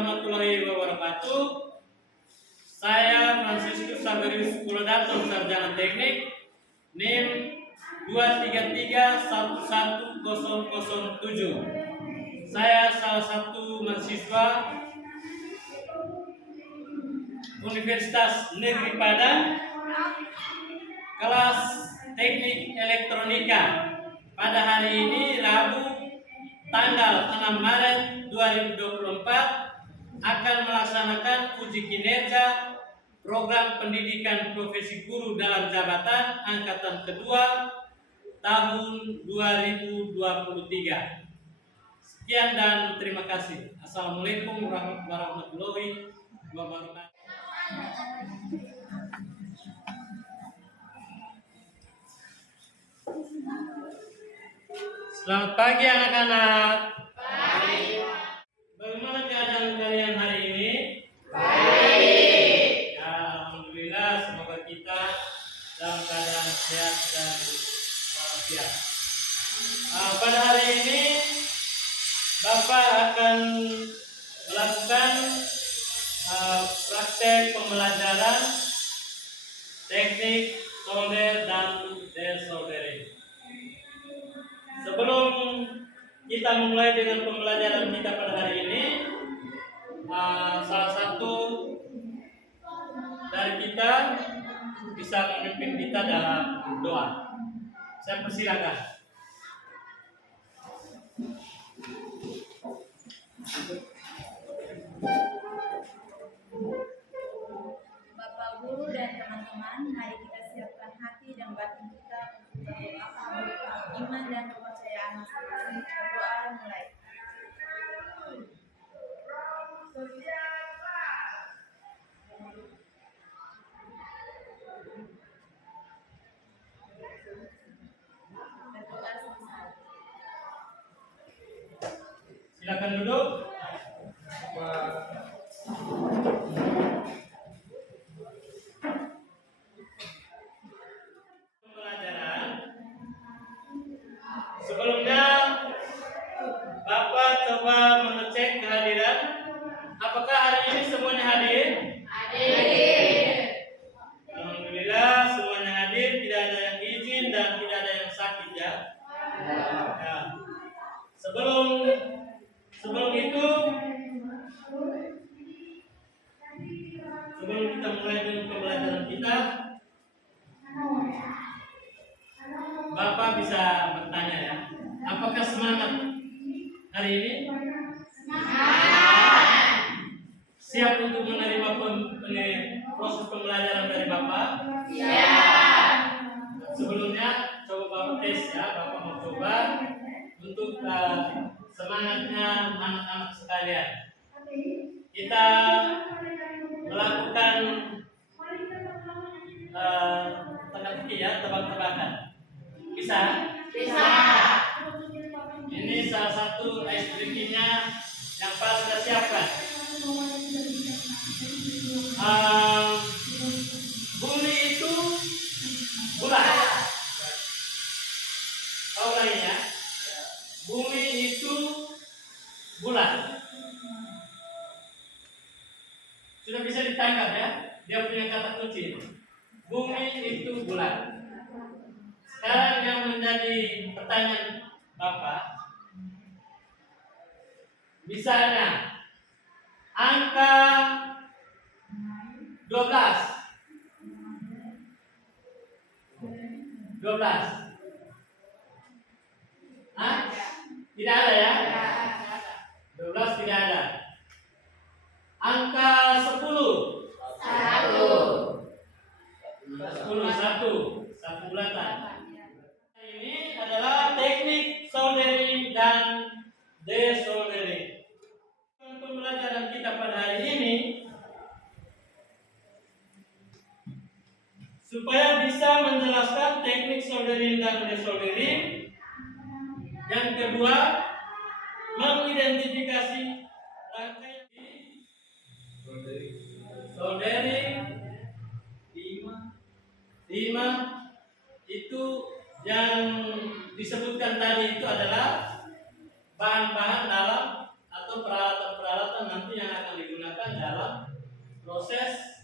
warahmatullahi wabarakatuh. Saya Franciscus Saverius Kulodaton, Sarjana Teknik, NIM 2331107. Saya salah satu mahasiswa Universitas Negeri Padang, kelas Teknik Elektronika. Pada hari ini Rabu tanggal 6 Maret 2024 akan melaksanakan uji kinerja program pendidikan profesi guru dalam jabatan angkatan kedua tahun 2023. Sekian dan terima kasih. Assalamualaikum warahmatullahi wabarakatuh. Selamat pagi anak-anak. Baik. Bagaimana keadaan kalian hari ini? Baik. Ya, alhamdulillah, semoga kita dalam keadaan sehat dan walafiat. Pada hari ini Bapak akan melakukan praktek pembelajaran teknik solder dan desoldering. Sebelum kita memulai dengan pembelajaran kita pada hari ini, salah satu dari kita bisa memimpin kita dalam doa. Saya persilakan. Bapak Guru dan teman-teman, mari kita siapkan hati dan batin kita untuk berdoa menurut iman dan kepercayaan masing-masing. Berdoa mulai. Berdoa selesai. Silakan duduk. Pembelajaran. Sebelumnya Bapak coba mengecek kehadiran. Apakah hari ini semuanya hadir? Hadir. Alhamdulillah semuanya hadir, tidak ada yang izin dan tidak ada yang sakit ya. Ya. Sebelum itu, sebelum kita mulai dengan pembelajaran kita, Bapak bisa bertanya ya, apakah semangat hari ini? Siap untuk menerima proses pembelajaran dari Bapak? Siap. Sebelumnya coba Bapak tes ya, Bapak mau coba untuk semangatnya anak-anak sekalian. Kita melakukan teka-teki ya, tebak-tebakan. Bisa? Bisa. Ini salah satu ice breaking-nya yang Pak sudah siapkan. Bumi itu bulat. Tahu lagi ya? Bumi itu bulat. Sudah bisa ditangkap ya? Dia punya kata kunci. Bumi itu bulat. Sekarang yang menjadi pertanyaan Bapak, misalnya angka 12. Hah? Tidak ada ya? 12 tidak ada. Angka 10. 1 bulatan. Ini adalah teknik soldering dan desoldering. Pembelajaran kita pada hari ini supaya bisa menjelaskan teknik soldering dan desoldering. Yang kedua, mengidentifikasi rangkaian soldering 5 itu yang disebutkan tadi itu adalah bahan-bahan dalam atau peralatan-peralatan nanti yang akan digunakan dalam proses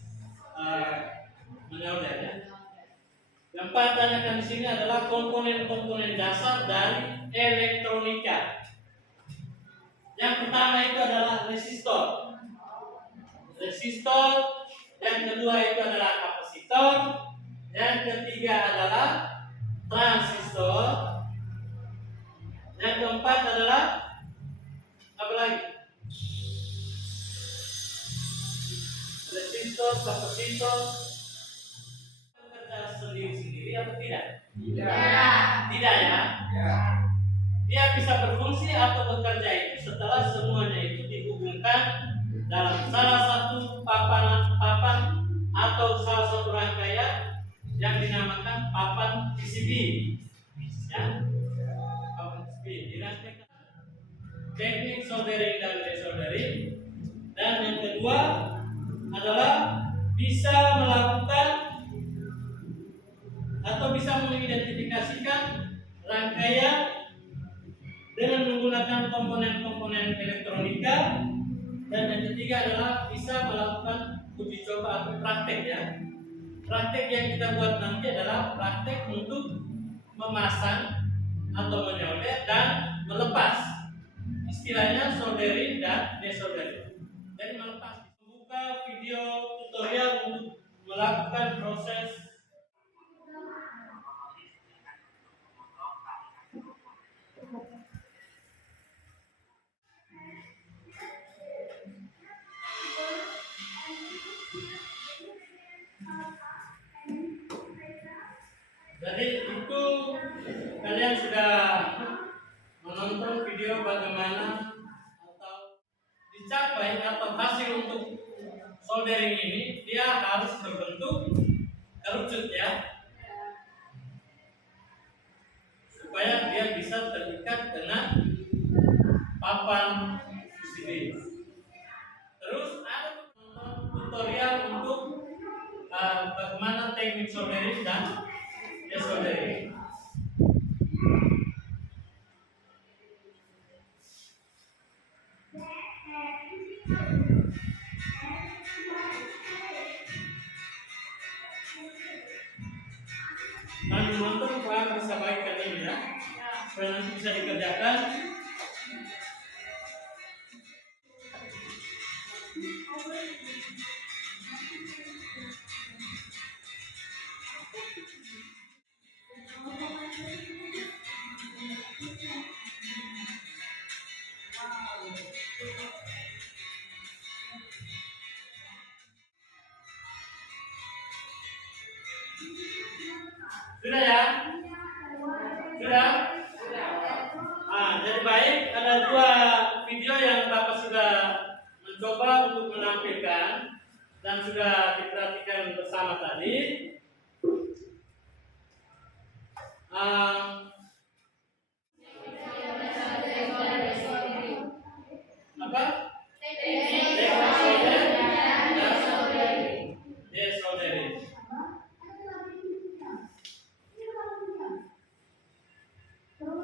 menyolder ya. Yang Pak tanyakan di sini adalah komponen-komponen dasar dari elektronika. Yang pertama itu adalah resistor. Yang kedua itu adalah kapasitor. Yang ketiga adalah transistor. Yang keempat adalah apa lagi? Resistor, kapasitor. Bekerja sendiri-sendiri atau tidak? Tidak ya? Dia bisa berfungsi atau bekerja itu setelah semuanya itu dihubungkan dalam salah satu papan atau salah satu rangkaian yang dinamakan papan PCB. Ya, papan PCB dirangkaikan teknik soldering dan desoldering. Dan yang kedua adalah bisa melakukan atau bisa mengidentifikasikan rangkaian dengan menggunakan komponen-komponen elektronika. Dan yang ketiga adalah bisa melakukan uji coba atau praktek ya. Praktek yang kita buat nanti adalah praktek untuk memasang atau menyolder dan melepas. Istilahnya soldering dan desoldering. Jadi melepas. Buka video tutorial untuk melakukan proses Jadi itu kalian sudah menonton video bagaimana atau dicapai atau hasil untuk soldering ini, dia harus berbentuk kerucut ya, supaya dia bisa terikat dengan papan PCB. Terus ada tutorial untuk bagaimana teknik soldering dan desoldering. Nah, menonton kalian bisa baikkan ini ya, supaya nanti bisa dikerjakan. Sudah ya? Sudah? Jadi baik, ada dua video yang Bapak sudah mencoba untuk menampilkan dan sudah diperhatikan bersama tadi. Apa? Desoldering.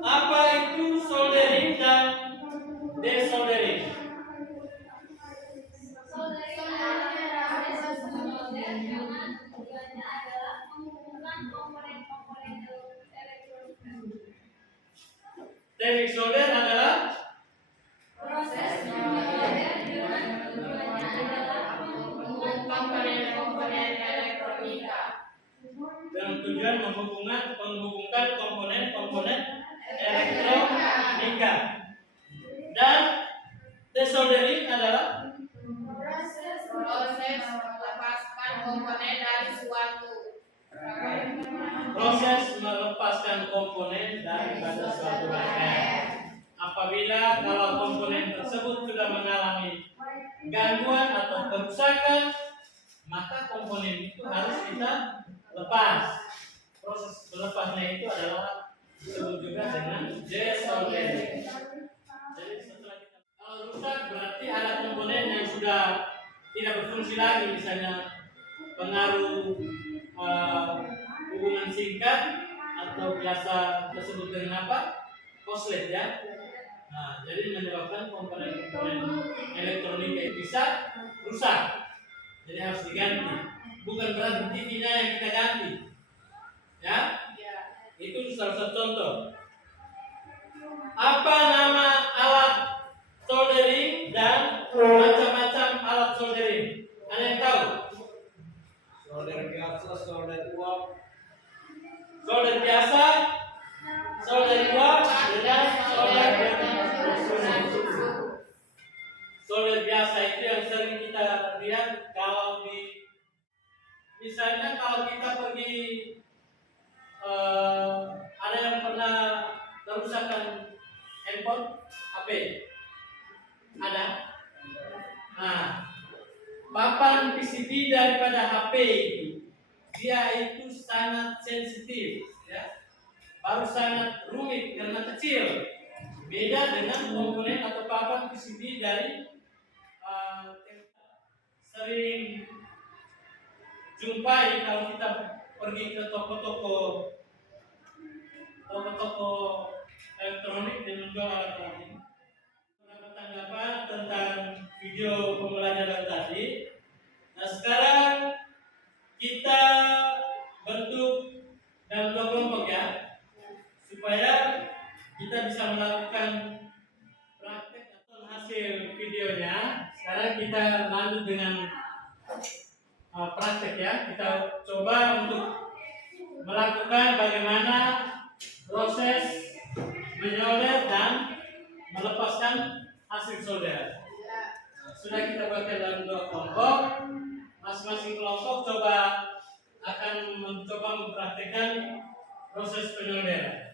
Apa itu soldering dan desoldering? Teknik solder adalah Proses menyolder dengan tujuannya adalah komponen-komponen elektronika. dengan tujuan menghubungkan komponen-komponen elektronika. Dan desoldering adalah proses melepaskan komponen dari suatu daripada suatu rangkaian. Apabila kalau komponen tersebut sudah mengalami gangguan atau kerusakan, maka komponen itu harus kita lepas. Proses melepasnya itu adalah disebut juga dengan desoldering. Jadi setelah kita, kalau rusak berarti ada komponen yang sudah tidak berfungsi lagi, misalnya pengaruh hubungan singkat atau biasa disebut dengan korslet ya. Nah, jadi menyebabkan komponen-komponen elektronika bisa rusak, jadi harus diganti. Bukan berarti TV-nya yang kita ganti, ya. Itu salah satu contoh. Apa nama alat soldering dan macam-macam alat soldering? Ada yang tahu? Solder biasa, solder uap. Solder biasa, solder uap, dan solder solder biasa itu yang sering kita lihat kalau misalnya kalau kita pergi, ada yang pernah kerusakan handphone, HP? Ada? Nah, papan PCB daripada HP itu, dia itu sangat sensitif, ya. Baru sangat rumit karena kecil. Beda dengan komponen atau papan PCB dari sering jumpai kalau kita pergi ke toko-toko elektronik dan menjual elektronik. Beberapa tanggapan tentang video pembelajaran tadi. Nah, sekarang kita bentuk dalam 2 kelompok, ya, supaya kita bisa melakukan praktek atau hasil videonya. Sekarang kita lanjut dengan praktek, ya. Kita coba untuk melakukan bagaimana proses menyolder dan melepaskan hasil solder. Sudah kita buatkan dalam 2 kelompok. Masing-masing kelompok akan mencoba mempraktikkan proses penyolderan.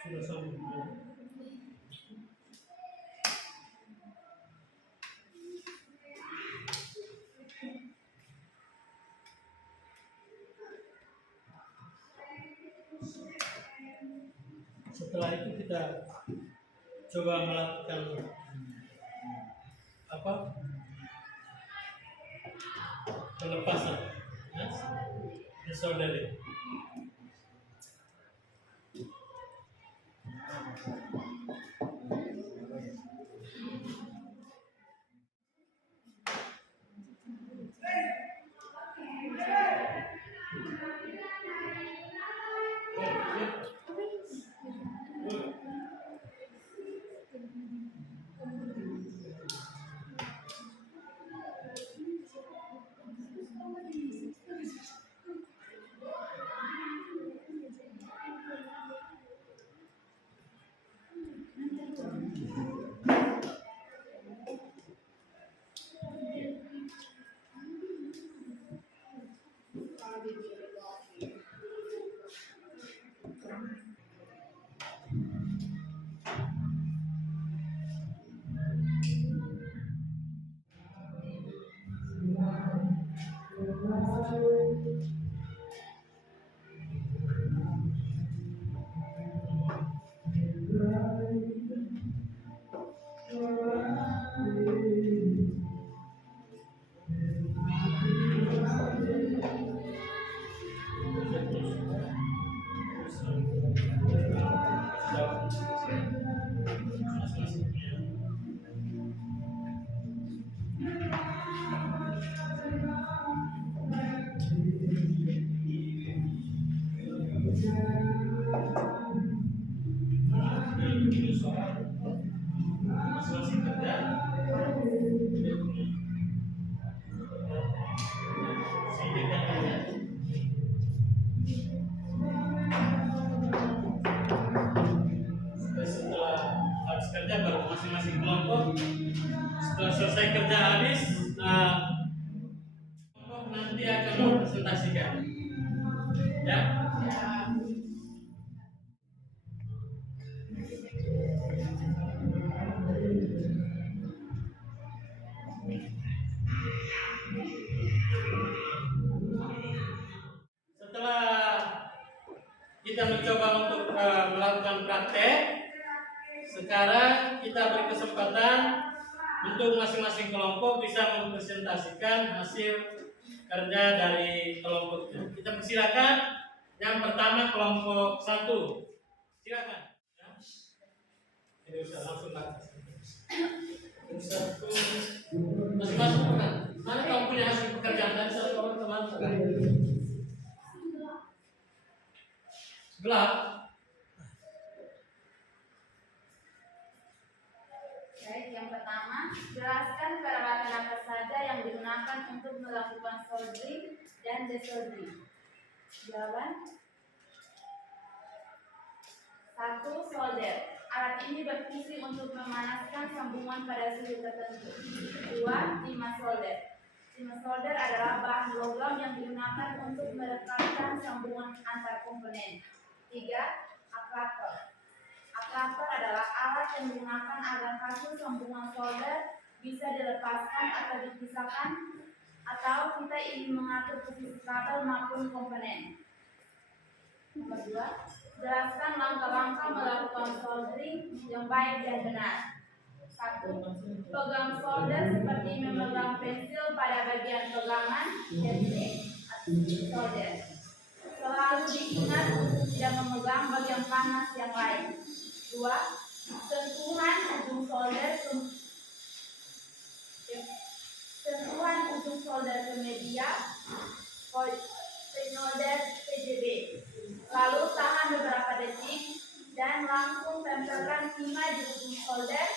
Sudah sambung. Setelah itu kita coba melakukan apa? Pelepasan. Yes? Disorderly. Masing-masing kerja. Sidik dan kerja. Setelah habis kerja baru masing-masing kelompok. Setelah selesai kerja habis, kelompok nanti akan mempresentasikan. Ya. Setelah kita mencoba untuk melakukan praktek, sekarang kita beri kesempatan untuk masing-masing kelompok bisa mempresentasikan hasil kerja dari kelompoknya. Kita persilakan. Yang pertama kelompok 1. Silakan. Ya. Ini usah langsung lah. Satu. Masing-masing bukan. Mana kamu punya hasil pekerjaan dari satu orang teman? Gelap. Baik, yang pertama, jelaskan peralatan apa saja yang digunakan untuk melakukan soldering dan desoldering. Jawaban 1. Solder. Alat ini berfungsi untuk memanaskan sambungan pada suhu tertentu. 2. Timah solder. Timah solder adalah bahan logam yang digunakan untuk merekatkan sambungan antar komponen. 3. Akrator. Akrator adalah alat yang digunakan agar hasil sambungan solder bisa dilepaskan atau dipisahkan atau kita ingin mengatur posisi kabel maupun komponen. Nomor 2. Jelaskan langkah-langkah melakukan soldering yang baik dan benar. 1. Pegang solder seperti memegang pensil pada bagian pegangan teknik solder. Selalu diingat untuk tidak memegang bagian panas yang lain. 2. Sentuhan ujung solder ke media solder PJB. Lalu tahan beberapa detik dan langsung tempelkan timah di ujung solder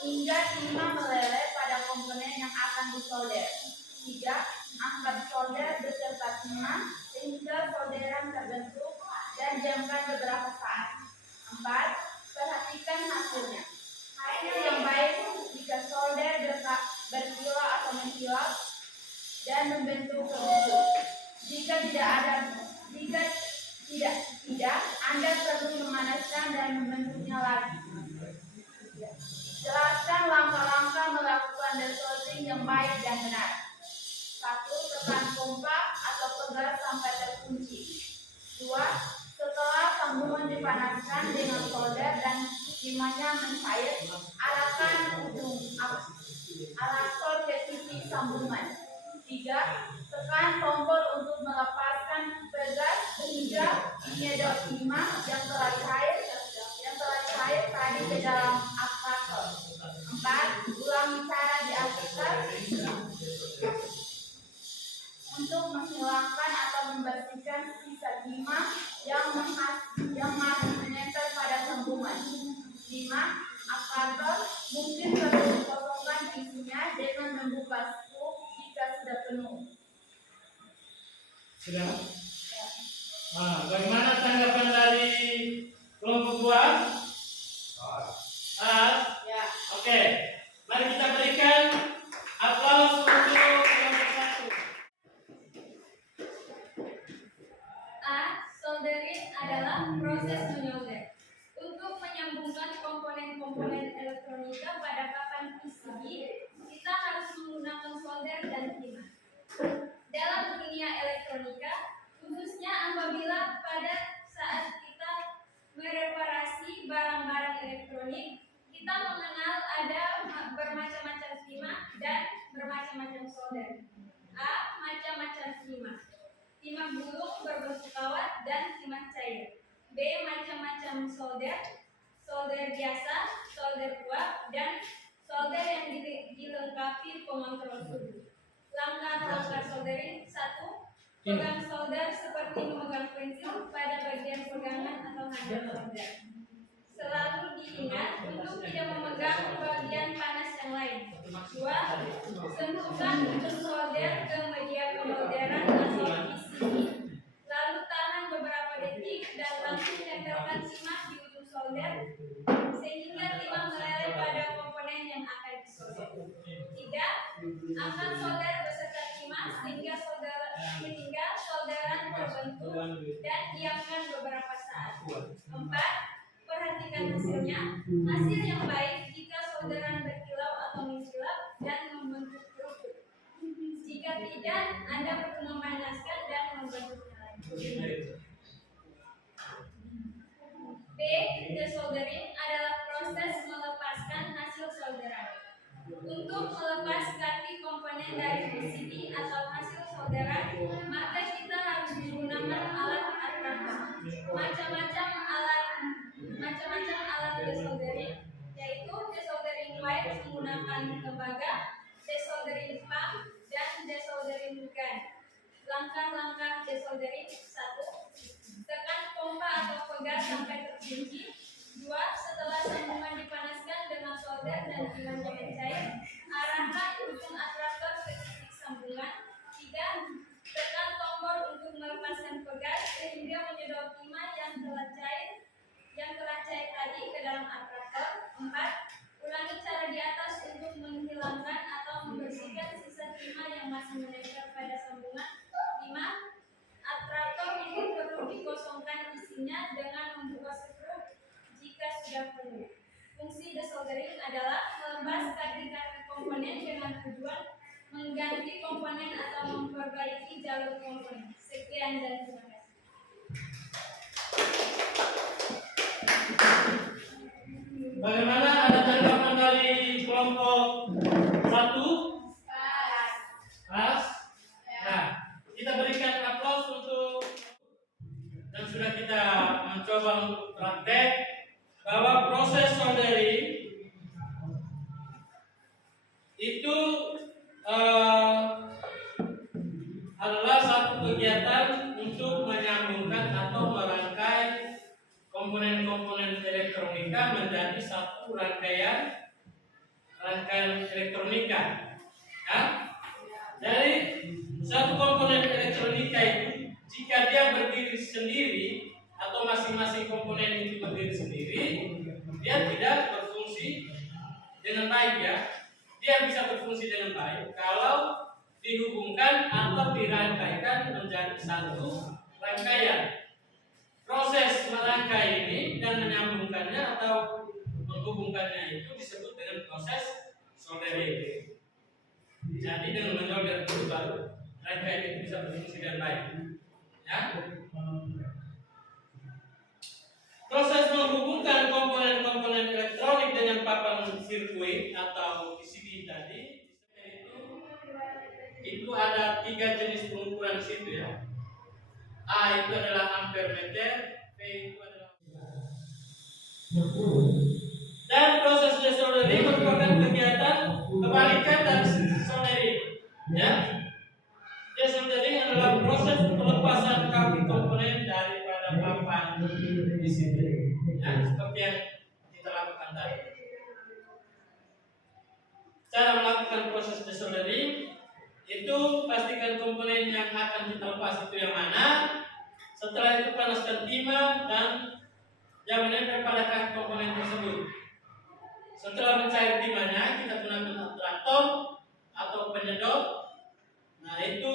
hingga timah meleleh pada komponen yang akan disolder. 3. Angkat solder beserta timah sehingga solderan terbentuk dan diamkan beberapa saat. 4. Perhatikan hasilnya. Hasil yang baik jika solder berkilau atau mengkilap dan membentuk kerucut. Jika tidak, Anda perlu memanaskan dan membentuknya lagi. Jelaskan langkah-langkah melakukan desoldering yang baik dan benar. 1. Tekan pompa atau pegas sampai terkunci. 2. Setelah sambungan dipanaskan dengan solder dan timahnya mencair, arahkan ujung sambungan. 3. Tekan tombol untuk melepaskan pegas hingga menyedot timah yang telah cair tadi ke dalam akrator. 4. Ulangi cara di atas untuk menghilangkan atau membersihkan sisa timah yang masih menempel pada sambungan. 5. Akrator mungkin perlu dikosongkan isinya dengan membuka skrup jika sudah penuh. Sudah? Bagaimana tanggapan dari kelompok 2? Ya. Oke. Mari kita berikan aplaus untuk kelompok 1. A. Soldering adalah proses menyolder. Untuk menyambungkan komponen-komponen elektronika pada papan PCB, kita harus menggunakan solder dan timah. Dalam dunia elektronika, khususnya apabila pada saat kita mereparasi barang-barang elektronik, kita mengenal ada bermacam-macam timah dan bermacam-macam solder. A. Macam-macam timah. Timah gulung berbentuk kawat dan timah cair. B. Macam-macam solder. Solder biasa, solder uap, dan solder yang dilengkapi pengontrol suhu. Langkah-langkah soldering. 1. Pegang solder seperti memegang pensil pada bagian pegangan atau handle solder. Selalu diingat untuk tidak memegang bagian panas yang lain. 2. Sentuhkan ujung solder ke media pemolderan atau PCB. Lalu tahan beberapa detik dan langsung tempelkan timah di ujung solder sehingga timah meleleh pada komponen yang akan disolder. 3. Angkat solder beserta timah sehingga solderan terbentuk dan diamkan beberapa saat. 4. Perhatikan hasilnya. Hasil yang baik jika solderan berkilau atau mengkilap dan membentuk kerupuk. Jika tidak, Anda perlu memanaskan dan membentuknya lagi. B. Desoldering adalah proses melepaskan hasil solderan. Untuk melepas kaki komponen dari PCB atau hasil solderan, maka kita harus menggunakan alat atrator. Macam-macam alat desoldering, yaitu desoldering wire menggunakan tembaga, desoldering pump, dan desoldering gun. Langkah-langkah desoldering. 1. Tekan pompa atau pegas sampai terkunci. 2. Setelah sambungan dipanaskan dengan solder dan timahnya mencair, arahkan ujung atrator ke titik sambungan. 3. Tekan tombol untuk melepaskan pegas sehingga menyedot timah yang telah cair tadi ke dalam atrator. 4. Ulangi cara di atas untuk menghilangkan atau membersihkan sisa timah yang masih menempel pada sambungan. 5. Atrator ini perlu dikosongkan isinya dengan membuka skrup jika sudah penuh. Fungsi desoldering adalah melepas kaki-kaki komponen dengan tujuan mengganti komponen atau memperbaiki jalur komponen. Sekian dan terima kasih. Bagaimana ada tanggapan dari kelompok 1? Pas? Nah, kita berikan aplaus untuk dan sudah kita mencoba untuk praktek bahwa proses soldering itu adalah satu kegiatan untuk menyambungkan atau merangkai komponen-komponen elektronika menjadi satu rangkaian elektronika. Ya? Jadi satu komponen elektronika itu jika dia berdiri sendiri atau masing-masing komponen itu berdiri sendiri, dia tidak berfungsi dengan baik ya. Dia bisa berfungsi dengan baik kalau dihubungkan atau dirangkaikan menjadi satu rangkaian. Proses merangkai ini dan menyambungkannya atau menghubungkannya itu disebut dengan proses soldering. Jadi dengan menyolder itu baru rangkaian itu bisa berfungsi dengan baik. Ya. Proses menghubungkan komponen-komponen elektronik dengan papan sirkuit atau PCB tadi itu itu ada 3 jenis pengukuran di situ ya. A itu adalah ampere meter, P itu adalah. Dan proses desoldering merupakan kegiatan kebalikan dari soldering. Ya, desoldering adalah proses pelepasan kaki komponen daripada papan di sini. Ya, seperti yang kita lakukan tadi. Cara melakukan proses desoldering itu pastikan komponen yang akan kita lepas itu yang mana. Setelah itu panaskan timah dan yang menempel pada kaki komponen tersebut. Setelah mencair timahnya, kita gunakan traktor atau penyedot. Nah, itu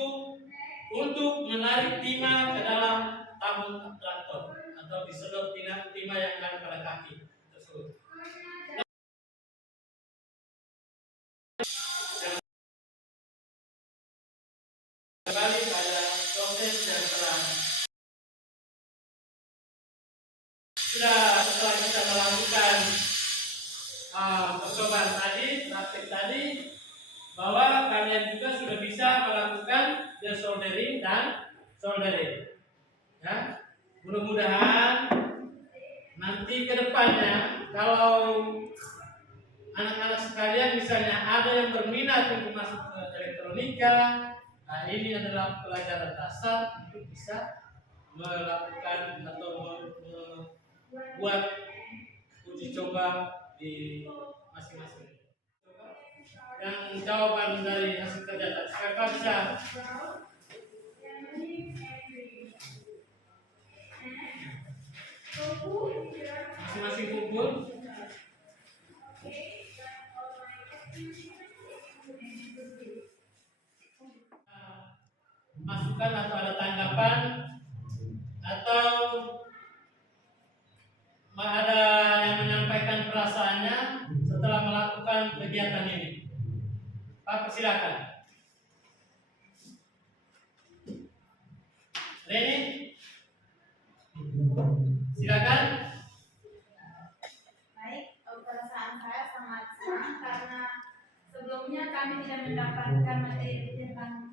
untuk menarik timah ke dalam tabung traktor atau disedot timah yang ada pada kaki tersebut. Kembali pada proses yang telah setelah kita melakukan percobaan tadi, praktik tadi, bahwa kalian juga sudah bisa melakukan desoldering dan soldering. Ya, mudah-mudahan nanti ke depannya kalau anak-anak sekalian misalnya ada yang berminat untuk masuk ke elektronika, nah ini adalah pelajaran dasar untuk bisa melakukan atau membuat uji coba di masing-masing. Yang jawaban dari hasil kerja tadi, siapa bisa masing-masing kumpul? Masukan atau ada tanggapan atau ada yang menyampaikan perasaannya setelah melakukan kegiatan ini? Pak, persilakan. Reni, silakan. Baik, perasaan saya sangat senang karena sebelumnya kami tidak mendapatkan materi tentang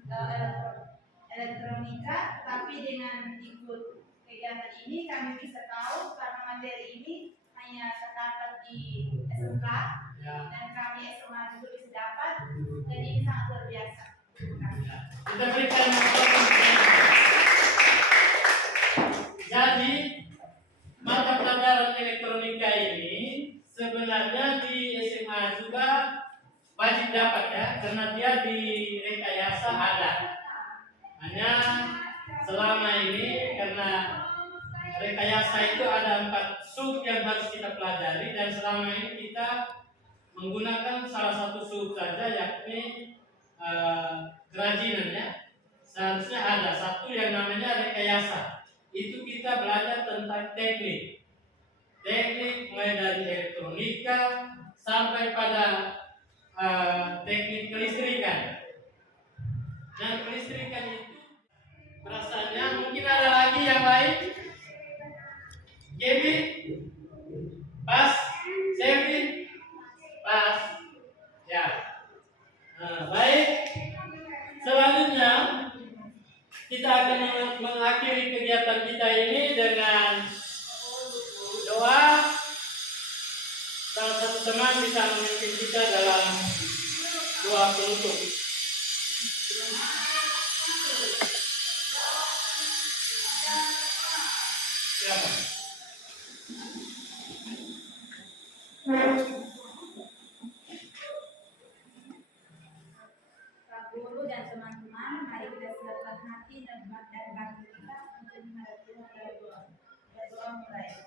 elektronika, tapi dengan ikut kegiatan ini kami bisa tahu karena materi ini hanya terdapat di SMK dan kami SMA juga bisa dapat, dan ini sangat luar biasa. Terima kasih. Kita berikan jadi mata pelajaran elektronika ini sebenarnya di SMA juga wajib dapat ya, karena dia di rekayasa ada. Hanya selama ini karena rekayasa itu ada 4 sub yang harus kita pelajari, dan selama ini kita menggunakan salah satu sub saja, yakni kerajinan ya. Seharusnya ada satu yang namanya rekayasa. Itu kita belajar tentang teknik mulai dari elektronika sampai pada teknik kelistrikan. Dan kelistrikan itu rasanya mungkin ada lagi yang lain. Gaby, pas, Sevi, pas, ya. Nah, baik. Selanjutnya kita akan mengakhiri kegiatan kita ini dengan doa. Salah satu teman bisa memimpin kita dalam doa penutup. Siapa? Pak Guru dan teman-teman, mari kita siapkan hati dan batin kita untuk menghadapi hari berdoa mulai.